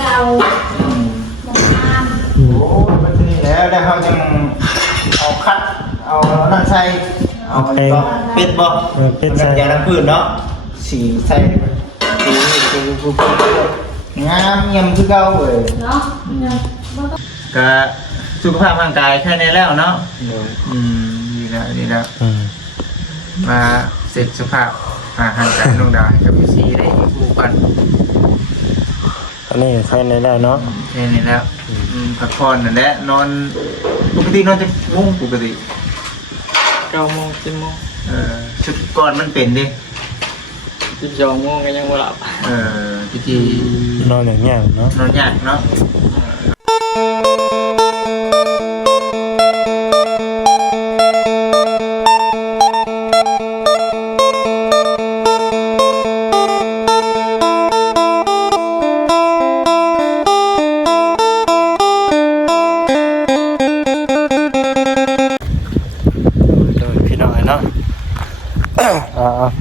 เก่าโอ้มันนี่แล้วได้เขาจังเอาคัดเอานั่นใส่เอาเป็ดบ่เป็ดใส่ยาน้ำพืชเนาะสีใส่ดูงามเยี่ยมคือเก่าเลยเนาะก็สุขภาพร่างกายแค่นี้แล้วเนาะนี่แล้วมาเสร็จสุขภาพอาหารการลงดากับพี่ซีได้คู่กันอันนี้แค่นี้แล้วเนาะแค่นี้แล้วพักผ่อนนั่นแหละนอนปกตินอนจะง่วงปกติ9 โมง 10 โมงชุดก่อนมันเป็นดิ12 โมงก็ยังบ่หลับจีนอนอย่างเงี้ยเนาะนอนยากเนาะ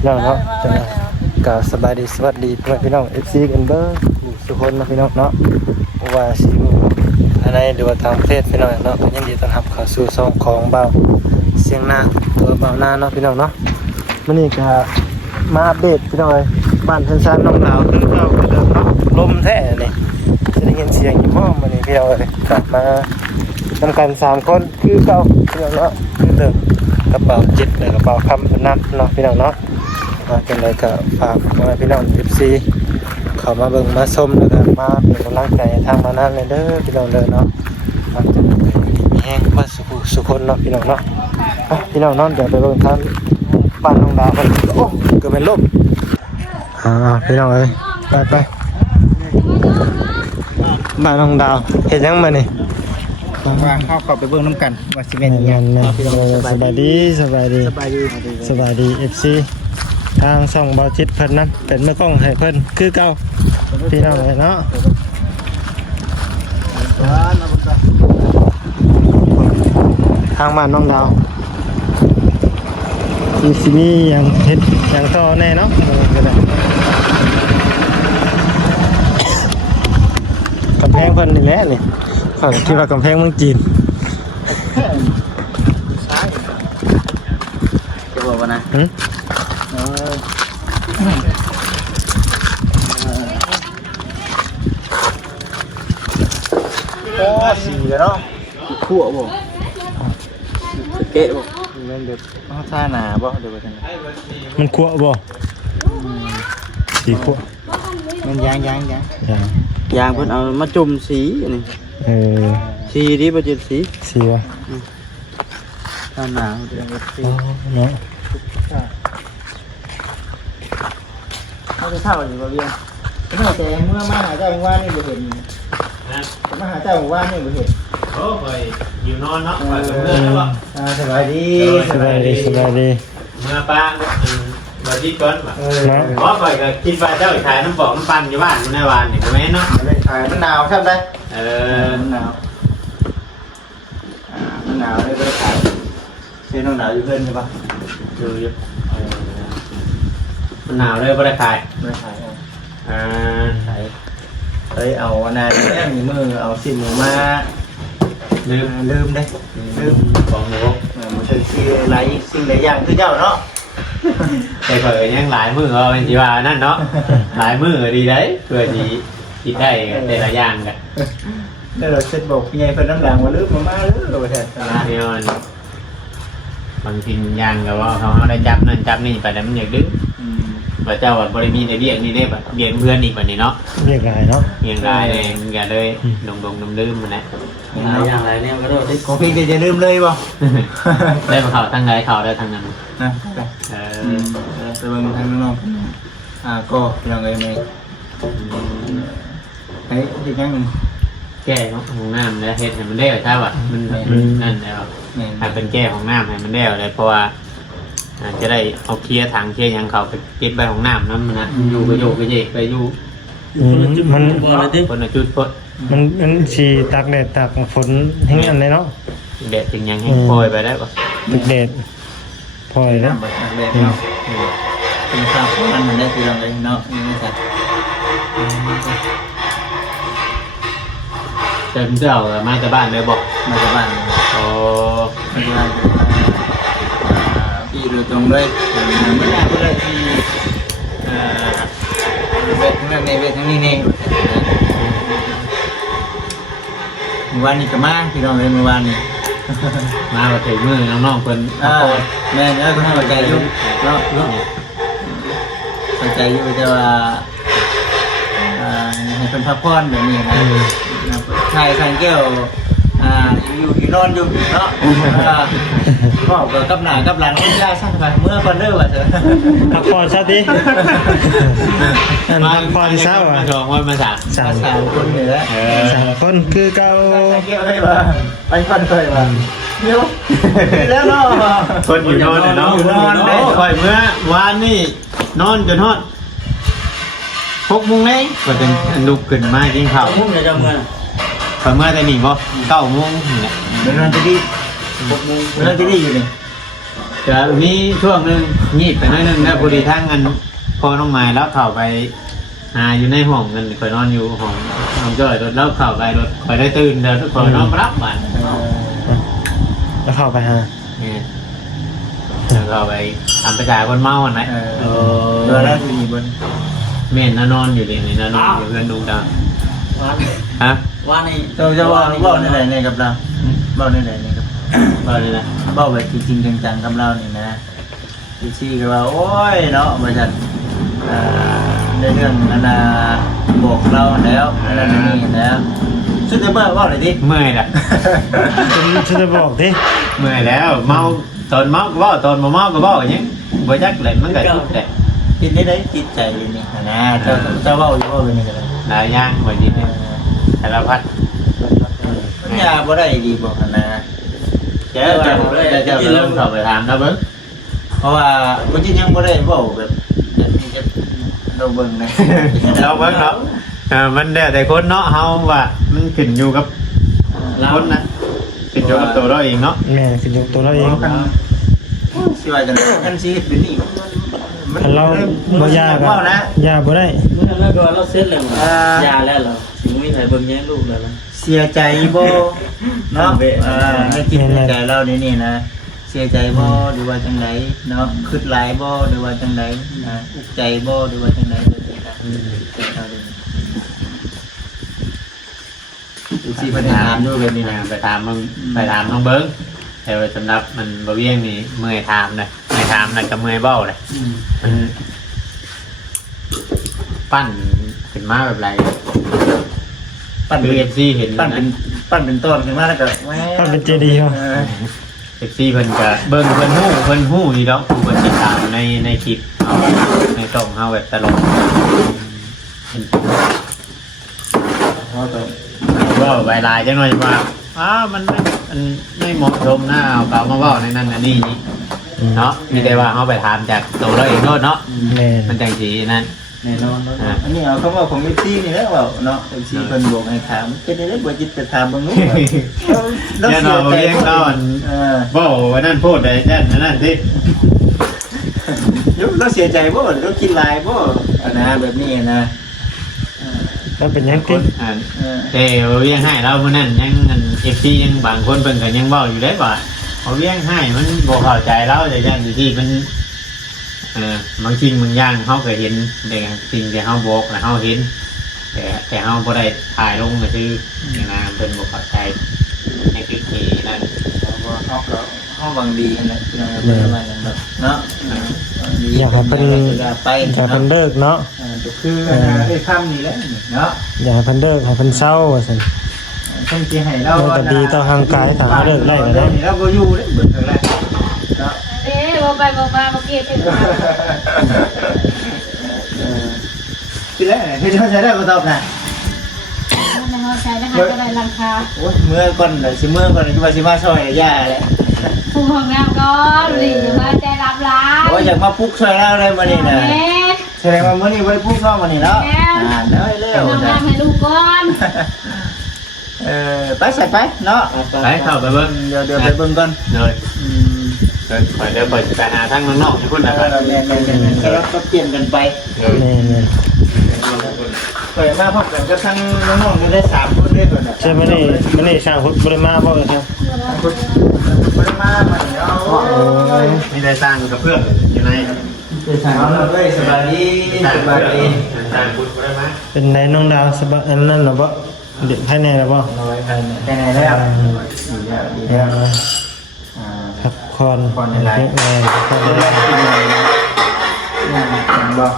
น้องเนาะก็สบายดีสวัสดีพี่น้อง FC กันเด้อทุกคนนะพี่น้องเนาะว่าสิอะไรหรือว่าทางเพศพี่น้องเนาะยินดีต้อนรับเข้าสู่ช่องของเบาเสียงนาตัวเบาหน้าเนาะพี่น้องเนาะมื้อนี้ก็มาอัปเดตพี่น้องบ้านเพิ่นสร้างน้องดาวคือเก่าคือเดิมเนาะลมแท้นี่จะได้ยินเสียงอยู่บ่มื้อนี้พี่น้องกลับมาทำกัน3คนคือเก่าพี่น้องเนาะคือเดิมกระเป๋าจิตและกระเป๋าคำนับเนาะพี่น้องเนาะเป็นไรก็ฝากพี่น้อง FC เข้ามาเบิ่งมาชมแล้วก็มาเป็นกำลังใจทางมานั้นเลยเด้อพี่น้องเด้อเนาะจะมีแห้งมาสุคนเนาะพี่น้องเนาะพี่น้องเนาะเดี๋ยวไปเบิ่งทางบ้านน้องดาวกันโอ้เกิดเป็นลมพี่น้องเอ้ยไปบ้านน้องดาวเห็นยังมานี่ว่าเข้าไปเบิ่งน้ำกันว่าสิเป็นยังพี่น้องสบายดี FC ทางส่องบอจิตเพิ่นนั้นเป็นมือกล้องให้เพิ่นคือเก่าพี่น้องเลยเนาะทางบ้านน้องดาวสิมีอย่างเฮ็ดอย่างต่อแน่เนาะกำแพงเพิ่นนี่แหละนี่เขาคิดว่ากำแพงเมืองจีนจะบอกว่านะโอ้สีเลยเนาะขั่วบ่เกะบ่เล่นเด็กท่าหนาบ่เดี๋ยวไปทางไหนมันขั่วบ่สีขั่วมันยางยางเพิ่นเอามาจุ่มสีนี่สีดิบ่จิตสีวะท่าหนาเดี๋ยวสีเนาะเขาจะเท่าอยู่บ่เบี้ยแต่เมื่อมาหาเจ้าว่านี่บ่เห็นมาหาเจ้าว่านี่บ่เห็นโอ้ยอยู่นอนเนาะไปกับเพื่อนแล้วบ่สบายดีเมื่อป้าบาดีก่อนบ่เพราะข่อยก็คิดว่าเจ้าขายน้ำบอกน้ำปั่นอยู่บ้านอยู่ในบ้านนี่บ่แม่นเนาะขายมันหนาวใช่ไหมมันหนาวเลยไปขายเส้นหนาวอยู่เพื่อนใช่ปะอยู่มันหนาวเลยบ่ได้ขายไม่ขายขายเอานายแม่มีมือเอาสิ่งหมูมาลืมได้ลืมของหมูมันจะซื้อหลายสิ่งหลายอย่างคือเจ้าเนาะแต่ข่อยยังหลายมือเอาเป็นสิว่านั่นเนาะหลายมือดีได้เพื่อสิคิดได้แต่ละอย่างกันเดี๋ยวเราเช็ดบอกพี่ใหญ่เพิ่นน้ำหลังมาลืมมาลืมโดยแท้เนี่ยบางทีย่างก็ว่าเขาได้จับนั่นจับนี่ไปแล้วมันอยากดึงว่าเจ้าบริมีในเบียงนี่ได้แบบเบียงเพื่อนอีกแบบนี้เนาะเบียงลายเนาะเบียงลายเลยมันก็เลยดงลืมมันนะอย่างไรเนี่ยก็ได้ของพี่จะลืมเลยป่ะได้มาข่าวทั้งไหนข่าวได้ทั้งนั้นนะจะเบิ่งทางน้องก็ยังไงเนี่ยไอ้ที่ยังแก้ของน้ำแล้วเฮ็ดให้มันได้ใช่ป่ะมันนั่นแล้วถ้าเป็นแก้ของน้ำให้มันได้เลยเพราะว่าจะได้เอาเคลียร์ถังเคลียร์ยังเขาไปเก็บใบของน้ำนั้นมันนะอยู่ไปโยกไปเยกไปอยู่มันคนจุดพดมันชีตากแดดตากฝนให้อันไหนเนาะแดดจึงยังให้ปล่อยไปได้ป่ะแดดปล่อยแล้วเป็นข้าวมันได้คือเราเลยเนาะนี่สัตว์ แต่เจ้ามาจากบ้านเลยบอก มาจากบ้าน โอ้ มาจากบ้านพี่โดยตรงเลยไม่ได้ก็เลยที่เวททั้งนั้นในเวททั้งนี้เองเมื่อวานนี้ก็มาพี่น้องเลยเมื่อวานนี้ มาประเทศมือน้องๆคนแม่เนี่ยก็เข้าใจอยู่เนาะเข้าใจอยู่แต่ว่าให้เป็นพักผ่อนแบบนี้นะชายทางแก้วอยู่นอนอยู่เนาะบอกกับหน้ากับหลังไม่ได้ช่างกันเมื่อก่อนเด้อว่าเถอะ พักผ่อนซะดิพักผ่อนซะว่ะ ชองว่ามาจาก สาม คนเหนือ 3คนคือเก่า เกี่ยวได้ป่ะไปฟันเคยป่ะเดี๋ยวแล้วเนาะ คนอยู่นอนเนาะคอยเมื่อวานนี่นอนจนฮอด6 โมงเลยก็จะลุกขึ้นมากินข้าว มุ่งในจังเมือง คอยเมื่อแต่นี่ก็9 โมงนี่แหละ เดินจะดีเดินจะดีอยู่นี่ จะมีช่วงนึงงีบไปน้อยนึงแล้วพอดีทั้งกันพอน้องไม้แล้วเข้าไปอยู่ในห้องกันคอยนอนอยู่ห้องน้องจ้อยรถแล้วเข้าไปรถคอยได้ตื่นเดินคอยนอนรับบ้าน แล้วเข้าไปหา เนี่ยเราไปทำประชาคนเมาไหม เดินแล้วจะมีบน เมนนอนอยู่นี่นอนอยู่เพื่อนดูดังฮะ ว่านี่เราจะว่าในไหนเนี่ยกับเราว่าในไหนเนี่ยกับ ว่าเลยนะ ว่าแบบจริงๆจังๆกับเราเนี่ยนะพี่ชี้ก็ว่าโอ้ยเนาะมาจากในเรื่องนาบอกเราแล้วนั่นนี่แล้วชุดเมื่อว่าอะไรดิ เมื่อยละ ฉันจะบอกดิ เมื่อยแล้วเมาตอนเมาก็บอกตอนมาเมาก็บอกอย่างนี้บ่จักเลยมันก็ชุดแต่ จิตได้จิตใจนี่นะเจ้าว่าอยู่ว่าเป็นยังไง หลายอย่างบ่ดีเนี่ยแต่ละพัด ยาบ่ได้ดีบอกนะ เจ้าเริ่มเข้าไปถามแล้วเบิ้ง เพราะว่าคนที่ยังบ่ได้บอกแบบจะเราเบิ่งนะ เราเบิ้งเนาะมันแล้วแต่คนเนาะเฮาว่ามันขึ้นอยู่กับคนนะขึ้นอยู่กับตัวเราเองเนาะ แม่สิอยู่ตัวเราเอง สิว่าจังกันสิเป็นนี่ คันเราบ่ยากอ่ะยาบ่ได้ เมื่อแล้วก็เราเซ็ตเลยยาแล้วเหรอถึงไม่ใครเบิ่งแย่งลูกแล้ว เสียใจบ่เนาะในจิตใจเรานี่นะเสียใจบ่หรือว่าจังไดเนาะคิดหลายบ่หรือว่าจังไดนะอุกใจบ่หรือว่าจังไดสิไปถามดูแบบนี้นะ ไปถามน้องเบิ้งแต่ว่าสำหรับมันบ่เวียงนี่เมื่อยถามเลยเมื่อยถามนั่นก็เมื่อยเบ้าเลยมันปั้นขึ้นมาแบบไร ปั้น คือ เป็น FC เห็น ปั้นเป็นต้นขึ้นมาแล้วก็ ถ้าเป็นเจดีย์เหรอ FC เพิ่นก็เบิ่งเพิ่นฮู้นี่ดอกผู้เพิ่นติดตามในคลิปเอาในช่องเฮาแบบตลกว่าใบลายจังหน่อยว่ามันไม่เหมาะสมนะเอาเขามาเว้าในนั้นอันนี้เนาะมีแต่ว่าเฮาไปถามจากตัวเราเองโลดเนาะ แม่ มันจังสีนั่น แน่นอนอันนี้เอาคำว่าของ FC นี่แหละว่าเนาะ FC เพิ่นบอกให้ถามเป็นได้บ่จิตไปถามเบิ่งนู้น แน่นอนเลี้ยงนอนบ่ว่านั่นพูดได้ยันนั่นสิ เราเสียใจบ่เราคิดลายบ่นะแบบนี้นะ แล้วเป็นยัง ค ติ นแต่เลี้ยงให้เรามื้อนั้นยังอัน FC ยังบางคนเพิ่นก็ยังเว้าอยู่ได้ว่าเขาเลี้ยงให้มันบ่เข้าใจเราแต่ยันอยู่ที่มันบางสิ่งบางอย่างเขาก็เห็นแต่สิ่งที่เขาบอกนะเขาเห็นแต่เขาบ่ได้ถ่ายลงก็คืออย่างนั้นเป็นบ่เข้าใจในคลิปนี้นั่น เขาบางดีนะเนาะ อยากให้เพิ่น ไป อยากให้เพิ่นเลิกเนาะ คือไอ้คำนี้แหละเนาะ อยากให้เพิ่นเลิกให้เพิ่นเศร้าว่าซั่น ต้องสิให้เรา มันก็ดีต่อร่างกายถ้าเฮาเลิกได้ก็เนาะ เราบ่อยู่เด้เบิดเท่าไหร่เนาะ บ่ไปบ่มาบ่เกี่ยวกัน คือแล้วที่เราจะได้บ่ตอบนะ มันเอาใช้ได้ก็ได้ราคา โอ้ยเมื่อก่อนสิเมื่อก่อนคือว่าสิมาซอยย่าแหละ ผู้ห้องน้ำก่อนหลีมาใจรับร้าย โอ้ยอยากมาปลุกซอยเราเลยมื้อนี้น่ะ แม่ แสดงว่ามื้อนี้บ่ได้ปลุกน้องมื้อนี้เนาะแล้วแล้ว น้ำน้ำให้ลูกก่อน ไปใส่ไปเนาะ ไปเข้าไปเบิ่ง เดี๋ยวไปเบิ่งก่อน เลยเดี๋ยวเปิดไปหาทางนอกๆที่คุณนะครับ แม่ๆๆๆก็เปลี่ยนกันไป แม่น เปิดมาพร้อมกันก็ทั้งน้องๆได้3คนได้เพิ่นน่ะ ใช่มื้อนี้สร้างพุทธบ่ได้มาบ่เอ้ยครับ คนบ่ได้มาบัดนี้เอามีได้สร้างกับเพื่อนอยู่ในเอาเลยสบายดีสบายดี สร้างพุทธได้ไหม เป็นไหนน้องดาวสบายอันนั้นเหรอบ่เด็กภายในเหรอบ่ เอาไว้ภายในภายในแล้วดีแล้วพักผ่อน ผ่อนในไลน์ แม่พักผ่อนในไลน์ บอก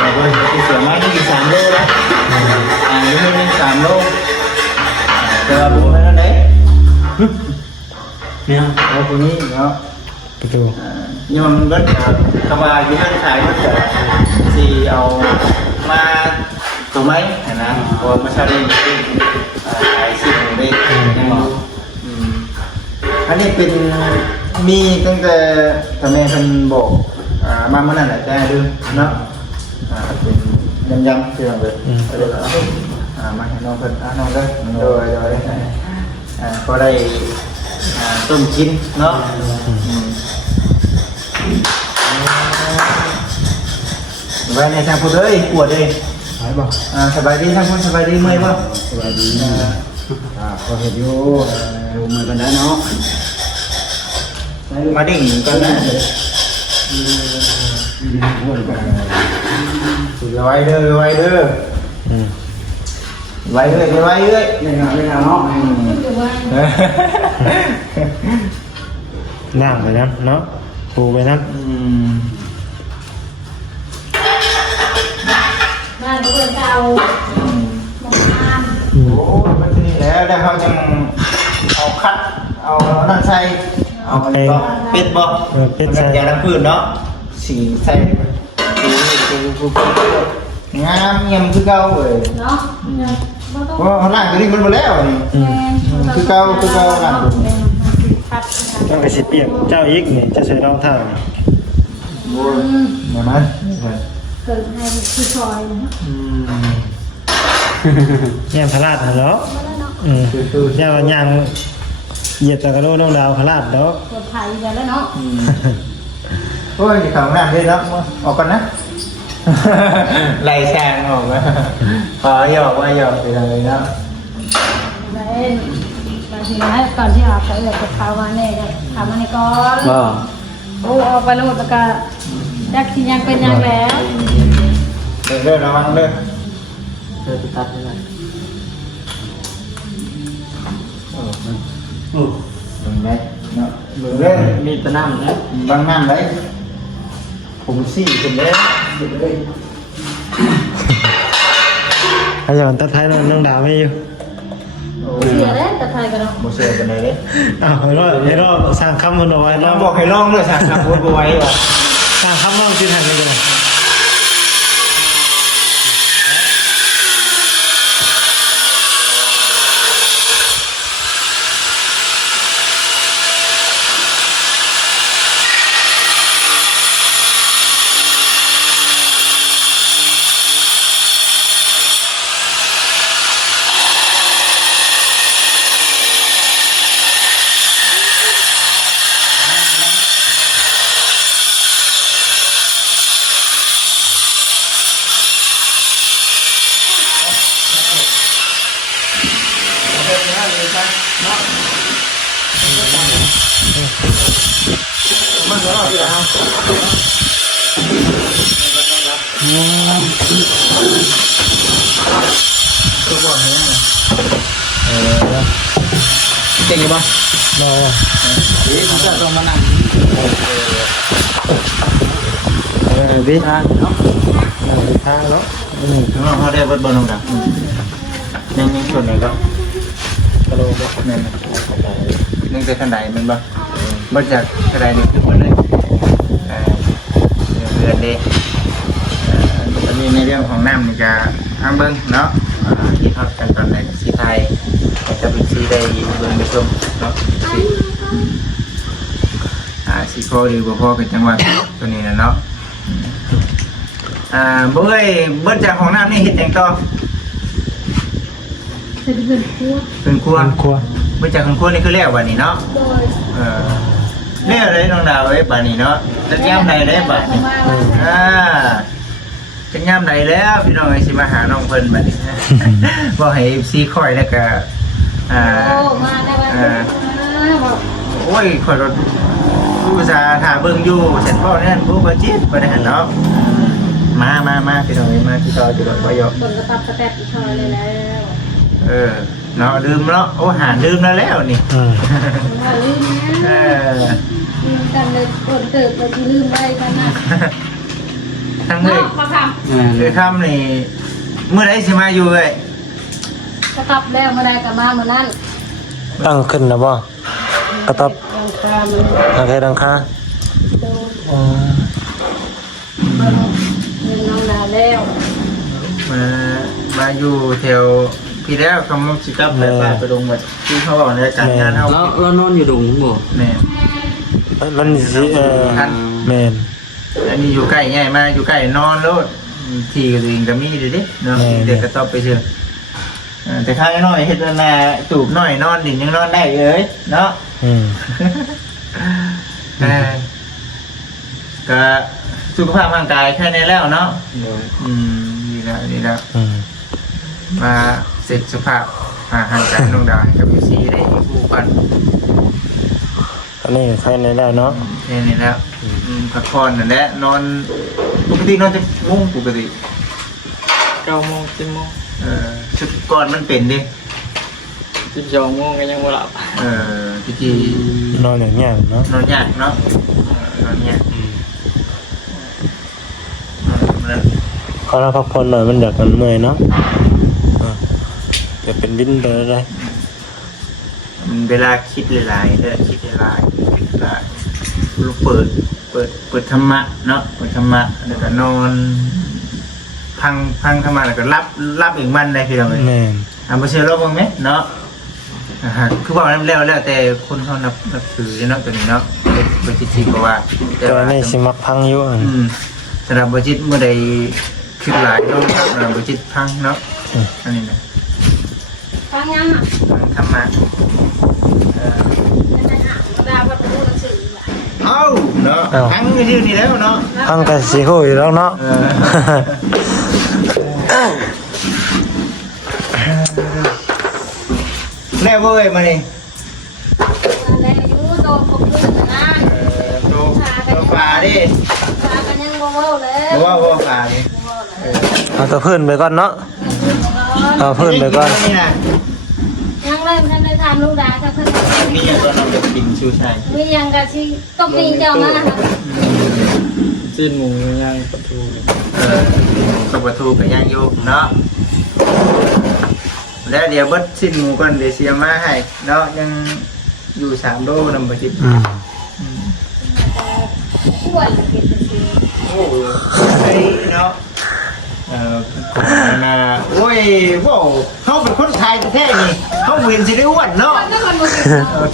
เราก็ที่เสียมากที่3 โลแล้วนี่3 โลแต่ว่าผมไม่ได้เนี่ยเอาตัวนี้เนาะ ประตู ยนต์รถกระบะอยู่นั่นขายรถจะสี่เอามาตัวไหมนะเพราะมาชาลีขายสิ่งได้อันนี้เป็นมีตั้งแต่ทำไมท่านบอกมาเมื่อนั้นแหละแต่ดูเนาะเป็นยำๆเชื่อเลยมาให้น้องเพิ่นน้องได้โดยก็ได้ต้มกินเนาะไว้ในทางพูดเลยปวดเลยสบายดีทางพูดสบายดีเมื่อยป่ะสบายดีพอเห็นอยู่เมื่อยกันได้เนาะมาดิ่งกันนะไว้เด้อไว้เด้อไว้เด้อไว้เด้อเล่นเนาะ นั่งไปนั้นเนาะปูไปนั้น มาดูเก่าบอกงาน โอ้มันที่นี่แล้วได้เขาจังเอาคัดเอานั่นใส่เอาเป็ดบ่เป็ดใส่ยาน้ำพืชเนาะสีใส่งามเงียบคือเก่าเลย เนาะบ่ต้อง เพราะเขาล่างตัวนี้มันหมดแล้วนี่คือเก่าล่าง เจ้าก็สิเปียกเจ้าอีกนี่จะใส่รองเท้านี่ เหมือนมัน เกิดให้คือซอยนะ แย่พลาดหั่นเนาะย่าว่าย่างเหยียดตะกะโลน้องดาวพลาดเนาะ ปลอดภัยแล้วเนาะ โอ้ยข่าวน้ำด้วยเนาะออกก่อนนะไล่แซงออกนะพอหยอกว่าหยอกไปเลยเนาะ บางทีนะก่อนที่ออกไปเลยจะพามาเนี่ยพามาในก่อนโอ้ออกไปแล้วแล้วก็ยักษ์ที่ยังเป็นยังแล้ว เด้อระวังเด้อ เธอไปตัดให้หน่อย มึงได้เนาะมึงเด้อ มีตะน้ำนะ บางน้ำได้ผมสี่คนเด้อ ให้ย้อนตัดท้ายน้องดาวไม่อยู่ เสียแล้วแต่ไทยกันเนาะ โมเสกันเลยเด้ อ้าวให้รอสร้างคำมันเอาไว้ น้ ร อ อง บอกให้ลองด้วยสั่งขับรถไว้ว่ะ สร้างคำน้องสิทันกันเลย มันเดี๋ยวเราจะเอาตัวบอกเนี้ยเก่งป่ะ รอ นี่ผมจะต้องมานั่ง ดิทางเนาะทางเนาะ ถึงเราเขาได้บทบอลลงดังยังส่วนไหนก็ กระโดด นั่นนึกจะขันใดมันบ่บ่จากขันใดนี่คือมันเลยเดือนเด้อันนี้ในเรื่องของน้ำนี่จะอ้างเบิ้งเนาะที่ทอดกันตอนไหนสีไทยจะเป็นสีได้เบิ้งไปชมเนาะสีโคดีกว่าพ่อเป็นจังหวัดตัวนี้นะเนาะเบ้ยเบิ้งจากของน้ำนี่เห็ดอย่างต่อ เป็นเงินคู่ เป็นครัว ครัว เบิ้งจากของครัวนี่คือแล้ววันนี้เนาะ โดย แล้วเลยน้องดาวไว้ป่านนี้เนาะจะแก้มใดได้ป่านนี้ เป็นยามไหนแล้วพี่น้องไอ้สิมาหาน้องเพิ่นบัดนี้ บอกให้ FC คอยแล้วก็โอ้มาได้บ้างบอก โอ้ยคอยรถผู้สาถ่าเบิ่งอยู่ฉันพ่อนั่นผู้บ่จิตบ่ได้หันเนาะมาพี่น้องมาที่ต่ออยู่ดอกบ่ยอ คนกระตับกระแตกอีกชอยเลยแล้ว เนาะลืมเนาะโอ้หาลืมแล้วนี่ ว่าลืมนะลืมกันเลยคนเติบเราที่ลืมไว้กันนะ ทั้งเลย มาท คือค่ำนี่เมื่อไรสิมาอยู่เอ้ย ำกระตับแล้วเมื่อไรกับมาเมื่อนั้น ตั้งขึ้นนะบ่กระต๊อบ ยังคามัน อะไรดังค้า ดูเงินน้องดาแล้ว มาอยู่แถวพี่แล้วคำว่าสิกลับไปป่าไปลงแบบที่เขาบอกในการงานเขา เรานอนอยู่ดุงบ่ แม่ มันสิแม่น อันนี้อยู่ใกล้ง่ายมาอยู่ใกล้นอนแล้วทีก็ตัวเองก็มีเด็ดเนาะเด็กก็ต้องไปเชื่อแต่ข้างน้อยเฮ็ดนาตูบน้อยนอนดินยังนอนได้เลยเนาะก็สุขภาพร่างกายแค่นี้แล้วเนาะดีแล้วมาเสร็จสภาพห่างจากน้องดาวกับพี่ซีได้คู่กัน อันนี้ใครในแล้วเนาะ แค่นี้แล้วพักผ่อนนั่นแหละนอนปกตินอนจะมุ่งปกติ 9 โมง 10 โมง ชุดก่อนมันเป็นดิ 12 โมงก็ยังบ่หลับ พี่จี นอนอย่างเงี้ยเนาะ นอนยากเนาะนอนยาก เขาเราพักผ่อนหน่อยมันอยากกันเมื่อยเนาะจะเป็นวินไปได้ เวลาคิดหลายๆเด้อคิดหลายลูกเปิดธรรมะเนาะเปิดธรรมะแล้วก็นอนพังธรรมะแล้วก็รับอีกมันได้พี่เราเลย แม่น บ่เชื่อเราบ้างไหมเนาะคือว่าแล้วแต่คนเขานับถือเนาะตัวนี้เนาะบ่จิตที่เพราะว่า แต่ว่านี่สิมักพังอยู่ สำหรับบ่จิตเมื่อใดคิดหลายเนาะบ่จิตพังเนาะอันนี้นะ ฟังยังอ่ะ ธรรมะ ดาวประตูหนังสือ เอ้าเนาะพังอยู่นี่แล้วเนาะ พังกันสิฮู้อยู่แล้วเนาะ แล้วเว้ยมานี่ แล้วยูโตขบขึ้นนะ ตัวปลาดิ พากันยังโง่เลย ว่าปลาดิ เอาตัวพื้นไปก่อนเนาะเอาพื้นไปก่อน นี่นะ ยังเริ่มท่านได้ทานลูกดาถ้าเพิ่น มีอย่างตัวน้องเด็กกินชูชัย มียังกะสิต้องปีเจ้ามา สิ้นหมูย่างปลาทู กับปลาทูกับย่างโยกเนาะแล้วเดี๋ยวเบิดสิ้นหมูก่อนเดี๋ยวเสียมาให้เนาะยังอยู่3 โลนำไปจิบ อ้วนเป็นสิ โอ้ยเนาะมาโอ้ยว้าวเขาเป็นคนไทยแท้นี่เขาเห็นสิได้อ้วนเนาะ ก็คนบ่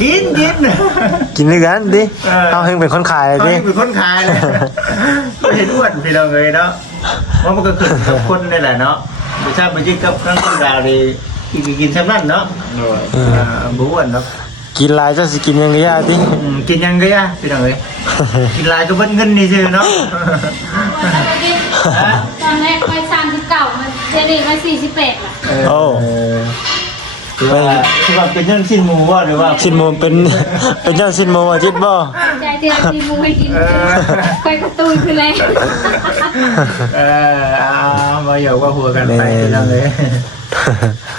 กิน กินด้วยกันดิเอาเฮงเป็นคนขาย เขา ดิ เป็นคนขายเลยเห็นอ้วนพี่เราเลยเนาะว่ามันก็คือคนนี่แหละเนาะไม่ใช่ไปจิ้มกับข้างต้นดาวดีกินซ้ำนั่นเนาะบ้วนเนาะ กินหลายเจ้าสิกินยังไงย่าดิ กินยังไงอ่ะพี่น้องเอ้ยกินลายก็เบิ้ลเงินนี่ใช่เนาะ ตอนแรกไป39มันเจนี่ไป48ล่ะ โอ้ คือว่าเป็นเรื่องสิ้นหมูว่าหรือว่า สินโมเป็นเจ้าสินโมอาทิตย์บ่ ใจเตือนที่มูให้กินไปกระตุ้นคืออะไร มาอยู่ว่าหัวกันไปพี่น้องเอ้ย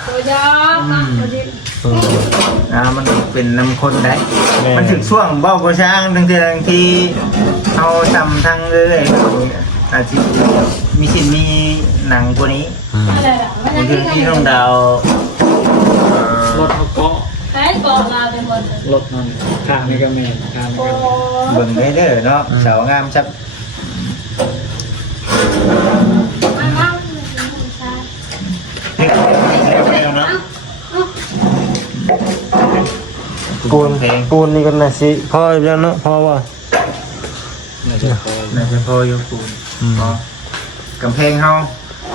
ตัวยอมมาตัวนี้ มันเป็นน้ำข้นได้มันถึงช่วงเบ้ากระช่างทั้งที่เอาทำทั้งเลยอาจจะมีสิ่งมีหนังตัวนี้ อะไรล่ะมัน คือที่น้องดาว รถเขาก็ ใช้กองลาเป็นหมด รถนั่นข้างนี้ก็แม่ข้างนี้ โอ้ ก็ เบิ่งได้เด้อเนาะสาวงามชับ มาเมา ปูนนี่กันนะสิพอแล้วเนาะพอว่า น่าจะพออยู่ปูนกำแพงเฮา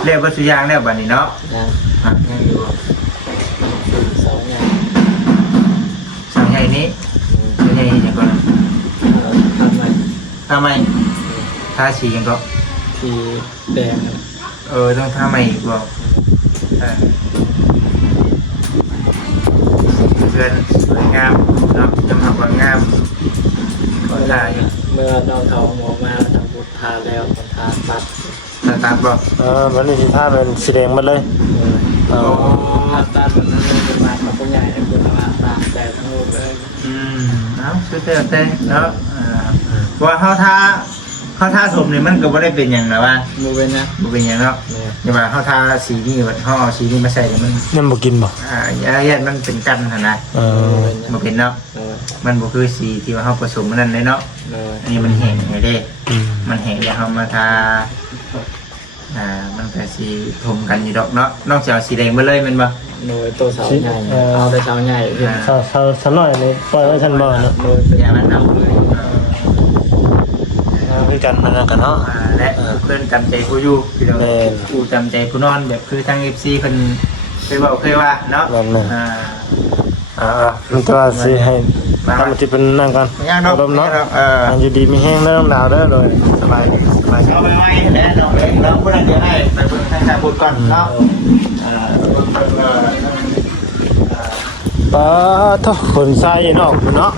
เรียกว่าสุยางแล้วบัดนี้เนาะยังอยู่ 2 อย่าง สั่งใหญ่นี้สั่งใหญ่ยังก่อน ทำไม ทำไมทาสียังก็ สีแดง ต้องทำใหม่อีกบอกเพื่อนสวยงามเนาะจำหักว่างามก็ได้ เมื่อน้องเขาหมอมาทำบุญทานแล้วทานตัด ตามบอก วันนี้ที่ท่าเป็นสีแดงหมดเลยทานตัดมันเป็นมาของผู้ใหญ่ให้คุณมาตามแต่ทั้งหมดเลย เอาสุดเต้เนาะว่าเขาท่าสมเนี่ยมันก็ไม่ได้เป็นอย่างนะว่า มูเป็นนะ บ่เป็นอย่างเนาะอย่าว่าเขาท่าสีนี่เขาเอาสีนี่มาใส่เนี่ยมัน นั่นบ่กินบ่ ญาติมันเป็นกันนะบ่เป็นเนาะมันบ่คือสีที่ว่าเขาผสมมันนั่นเลยเนาะอันนี้มันแห้งไงเด้มันแห้งอย่าเขามาทามันก็สีทมกันอยู่ดอกเนาะนอกจากสีแดงมาเลยมันบ่ โดยตัวเสาใหญ่เอาแต่เสาใหญ่เพื่อน สาวน้อยนี่ปล่อยไว้ทันบ่เนาะ โดยอย่ามันเอาเลย คือกันมันกันเนาะ และเพื่อนจำใจผู้อยู่พี่น้องผู้จำใจผู้นอนแบบคือทาง FC เพิ่นเคยว่าเนาะมันจะว่าสิให้ทำจิเป็นนั่งกัน ย่างเนาะ เนาะอยู่ดีมีแห้งเริ่มดาวเด้อเลยสบายเอาไปไว้แล้วน้องเองแล้วผู้นั้นจะได้ไปเบิ่งทางสายบุญก่อนเนาะป้าทคนใส่นอกเนาะ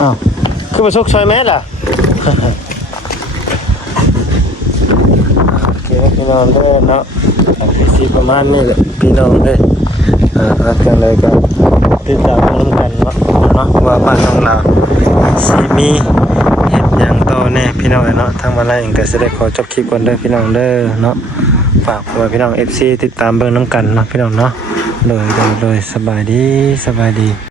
อ้าวคือมาชกชอยแม่ล่ะโอเคพี่น้องเด้อเนาะสีประมาณนี้แหละพี่น้องเด้อกันเลยก็ติดตามน้ำกันเนาะว่าบ้านของเราสีมีเห็ดอย่างโตแน่พี่น้องเนาะทางมาไล่เองก็จะได้ขอจบคลิปก่อนเด้อพี่น้องเด้อเนาะฝากไว้พี่น้อง FC ติดตามเบิ่งน้ำกันเนาะพี่น้องเนาะเลยสบายดี